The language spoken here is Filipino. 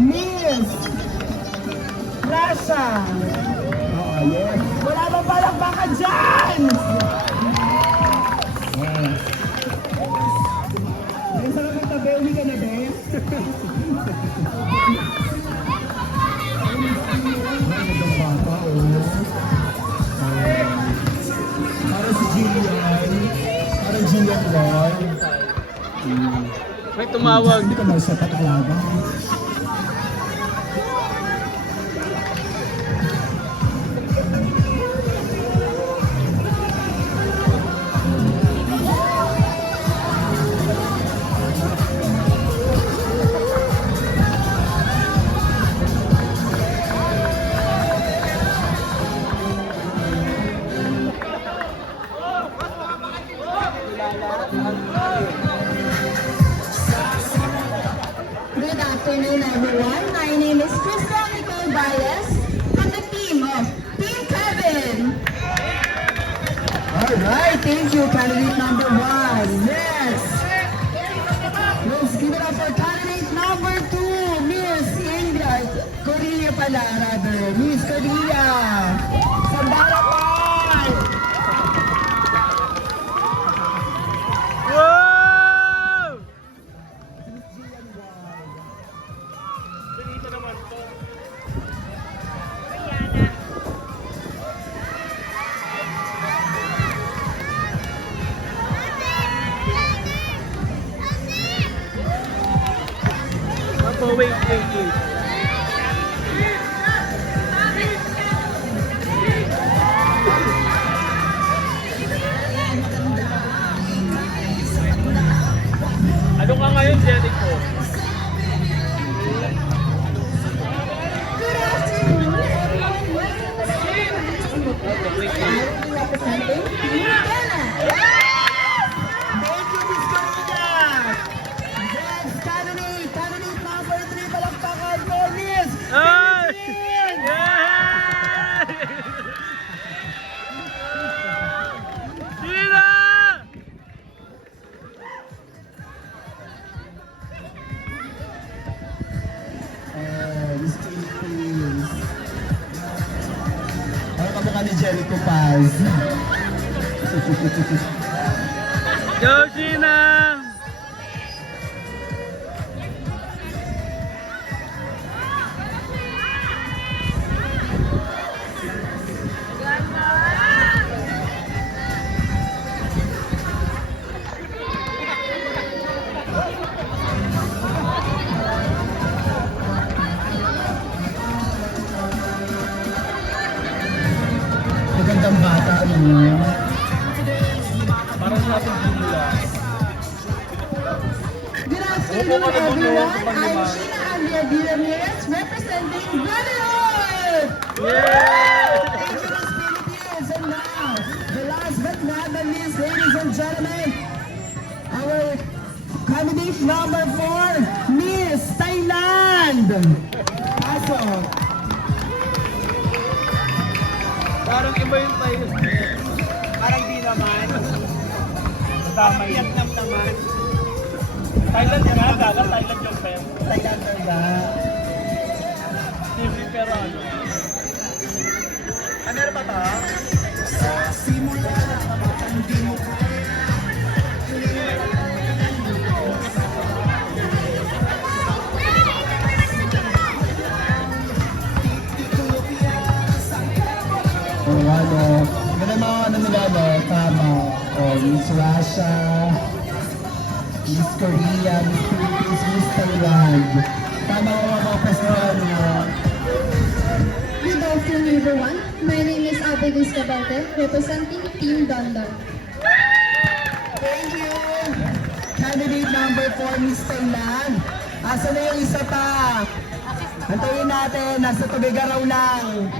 Miss Russia. Oo, yes. Wala bang palakpakan dyan? Yes. May sa kakang tabi, uwi ka na, Ben? Magandang bata, oh. Para si Jillian. Para Jillian Roy. May tumawag. Hindi ka sa Tagalog. Good afternoon, everyone. My name is Crystal Nicole Baez from the team of Team Kevin. Alright, thank you, candidate number 1. Next. Let's give it up for candidate number 2, Miss Ingrid Corilla pala, rather. Miss Corilla. Sandara Pai. Wow! Dito naman po. Apo, wait. Ano ka ngayon, Jericho? Good afternoon, everyone. Representing Team Kenneth. Thank you, Miss Corilla. Next, candidate number 3, palakpakan ko, Miss Ay! Philippines. Yay! Sino? Miss Philippines. Ano kamukha ni Jericho Paz? Go, Gina! Magandang bata, ano mo? Parang sa ating Gina. Good afternoon, everyone. I'm Sheena Andrea D. Ramirez, representing Brotherhood. Yay! Thank you, Miss Philippines. And now, the last but not the least, ladies and gentlemen, our candidate number 4, Miss Thailand. Pasok. Parang iba yung tayo. Parang di naman. Tama yun. Naman. Thailand nga, gaga. Thailand yung pen. Thailand talaga. TV pero ano. Ano ba ito? Simula na matandi mo ka. Ganda mga ano nila, no? Tama. Miss Russia, Miss Korea, Miss Philippines, Miss Thailand. Tama mga festival niya. Good afternoon, everyone. My name is Ate Luz Cabate, representing Team Dondon. Thank you! Candidate number 4, Miss Thailand. Asa na yung isa pa? Antayin natin, nasa tubig araw lang.